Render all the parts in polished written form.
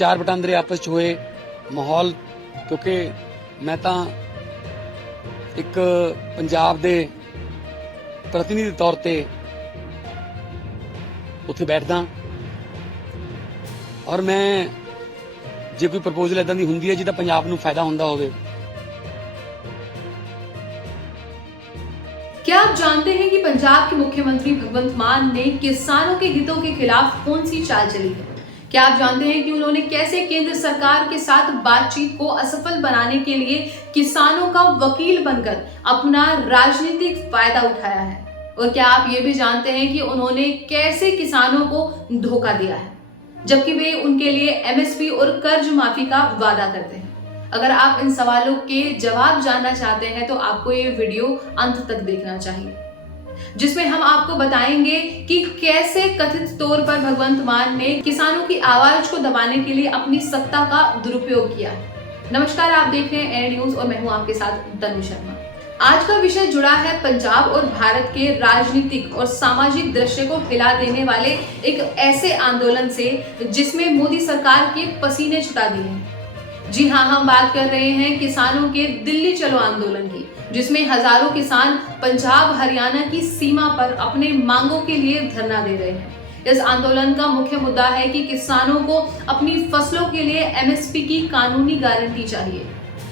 विचार वटांदरे आपस च होए माहौल, क्योंकि मैं तो एक पंजाब दे प्रतिनिधि तौर ते उत्थे बैठदा और मैं जे कोई प्रपोजल इदां दी हुंदी है जिहदा पंजाब नूं फायदा हुंदा होवे। क्या आप जानते हैं कि पंजाब के मुख्यमंत्री भगवंत मान ने किसानों के हितों के खिलाफ कौन सी चाल चली है? क्या आप जानते हैं कि उन्होंने कैसे केंद्र सरकार के साथ बातचीत को असफल बनाने के लिए किसानों का वकील बनकर अपना राजनीतिक फायदा उठाया है? और क्या आप ये भी जानते हैं कि उन्होंने कैसे किसानों को धोखा दिया है, जबकि वे उनके लिए एमएसपी और कर्ज माफी का वादा करते हैं? अगर आप इन सवालों के जवाब जानना चाहते हैं तो आपको ये वीडियो अंत तक देखना चाहिए, जिसमें हम आपको बताएंगे कि कैसे कथित तौर पर भगवंत मान ने किसानों की आवाज को दबाने के लिए अपनी सत्ता का दुरुपयोग किया है। नमस्कार, आप देख रहे हैं एयर न्यूज और मैं हूं आपके साथ तनु शर्मा। आज का विषय जुड़ा है पंजाब और भारत के राजनीतिक और सामाजिक दृश्य को हिला देने वाले एक ऐसे आंदोलन से जिसमें मोदी सरकार के पसीने छुटा दिए हैं। जी हाँ, हम बात कर रहे हैं किसानों के दिल्ली चलो आंदोलन की, जिसमें हजारों किसान पंजाब हरियाणा की सीमा पर अपने मांगों के लिए धरना दे रहे हैं। इस आंदोलन का मुख्य मुद्दा है कि किसानों को अपनी फसलों के लिए एमएसपी की कानूनी गारंटी चाहिए,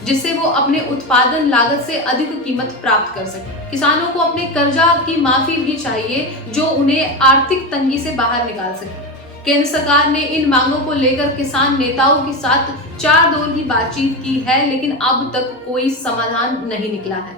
जिससे वो अपने उत्पादन लागत से अधिक कीमत प्राप्त कर सके। किसानों को अपने कर्जा की माफी भी चाहिए जो उन्हें आर्थिक तंगी से बाहर निकाल सके। केंद्र सरकार ने इन मांगों को लेकर किसान नेताओं के साथ 4 दौर की बातचीत की है, लेकिन अब तक कोई समाधान नहीं निकला है।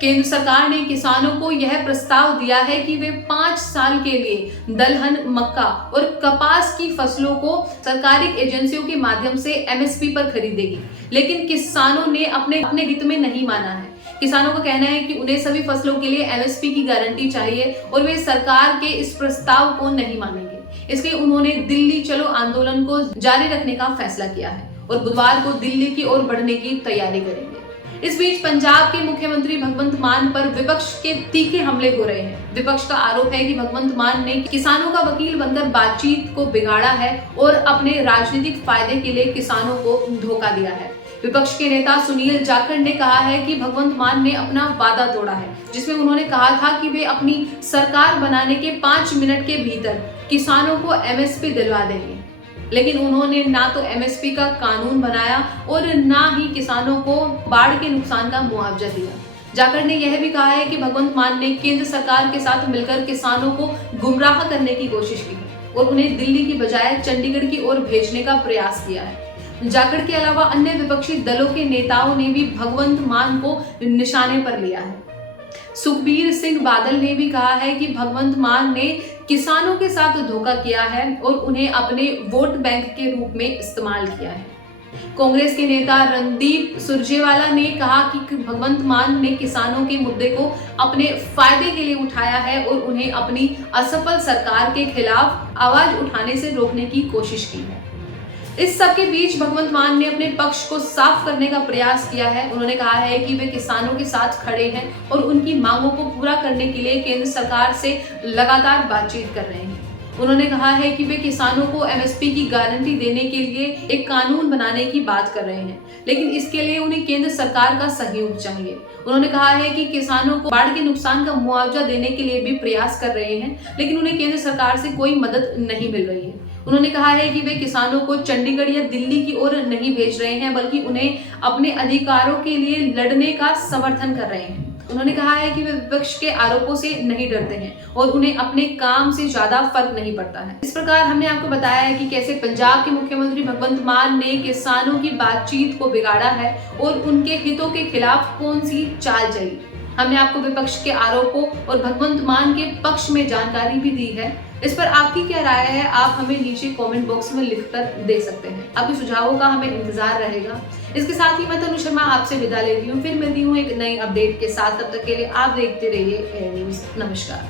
केंद्र सरकार ने किसानों को यह प्रस्ताव दिया है कि वे 5 साल के लिए दलहन, मक्का और कपास की फसलों को सरकारी एजेंसियों के माध्यम से एमएसपी पर खरीदेगी, लेकिन किसानों ने अपने हित में नहीं माना है। किसानों का कहना है कि उन्हें सभी फसलों के लिए एमएसपी की गारंटी चाहिए और वे सरकार के इस प्रस्ताव को नहीं मानेंगे। इसलिए उन्होंने दिल्ली चलो आंदोलन को जारी रखने का फैसला किया है और बुधवार को दिल्ली की ओर बढ़ने की तैयारी करेंगे। इस बीच पंजाब के मुख्यमंत्री भगवंत मान पर विपक्ष के तीखे हमले हो रहे हैं। विपक्ष का आरोप है कि भगवंत मान ने किसानों का वकील बनकर बातचीत को बिगाड़ा है और अपने राजनीतिक फायदे के लिए किसानों को धोखा दिया है। विपक्ष के नेता सुनील जाखड़ ने कहा है कि भगवंत मान ने अपना वादा तोड़ा है, जिसमें उन्होंने कहा था कि वे अपनी सरकार बनाने के 5 मिनट के भीतर किसानों को एमएसपी दिलवा देंगे, लेकिन उन्होंने ना तो एमएसपी का कानून बनाया और ना ही किसानों को बाढ़ के नुकसान का मुआवजा दिया। जाखड़ ने यह भी कहा है कि भगवंत मान ने केंद्र सरकार के साथ मिलकर किसानों को गुमराह करने की कोशिश की है और उन्हें दिल्ली की बजाय चंडीगढ़ की ओर भेजने का प्रयास किया है। जाखड़ के अलावा अन्य विपक्षी दलों के नेताओं ने भी भगवंत मान को निशाने पर लिया है। सुखबीर सिंह बादल ने भी कहा है कि भगवंत मान ने किसानों के साथ धोखा किया है और उन्हें अपने वोट बैंक के रूप में इस्तेमाल किया है। कांग्रेस के नेता रणदीप सुरजेवाला ने कहा कि भगवंत मान ने किसानों के मुद्दे को अपने फायदे के लिए उठाया है और उन्हें अपनी असफल सरकार के खिलाफ आवाज उठाने से रोकने की कोशिश की है। इस सब के बीच भगवंत मान ने अपने पक्ष को साफ करने का प्रयास किया है। उन्होंने कहा है कि वे किसानों के साथ खड़े हैं और उनकी मांगों को पूरा करने के लिए केंद्र सरकार से लगातार बातचीत कर रहे हैं। उन्होंने कहा है कि वे किसानों को एमएसपी की गारंटी देने के लिए एक कानून बनाने की बात कर रहे हैं, लेकिन इसके लिए उन्हें केंद्र सरकार का सहयोग चाहिए। उन्होंने कहा है कि किसानों को बाढ़ के नुकसान का मुआवजा देने के लिए भी प्रयास कर रहे हैं, लेकिन उन्हें केंद्र सरकार से कोई मदद नहीं मिल रही है। उन्होंने कहा है कि वे किसानों को चंडीगढ़ या दिल्ली की ओर नहीं भेज रहे हैं, बल्कि उन्हें अपने अधिकारों के लिए लड़ने का समर्थन कर रहे हैं। उन्होंने कहा है कि वे विपक्ष के आरोपों से नहीं डरते हैं और उन्हें अपने काम से ज्यादा फर्क नहीं पड़ता है। इस प्रकार हमने आपको बताया है कि कैसे पंजाब के मुख्यमंत्री भगवंत मान ने किसानों की बातचीत को बिगाड़ा है और उनके हितों के खिलाफ कौन सी चाल चली। हमने आपको विपक्ष के आरोपों और भगवंत मान के पक्ष में जानकारी भी दी है। इस पर आपकी क्या राय है, आप हमें नीचे कमेंट बॉक्स में लिखकर दे सकते हैं। आपके सुझावों का हमें इंतजार रहेगा। इसके साथ ही मैं तनु शर्मा आपसे विदा लेती हूँ। फिर मिलती हूँ एक नई अपडेट के साथ। तब तक के लिए आप देखते रहिए एयर न्यूज। नमस्कार।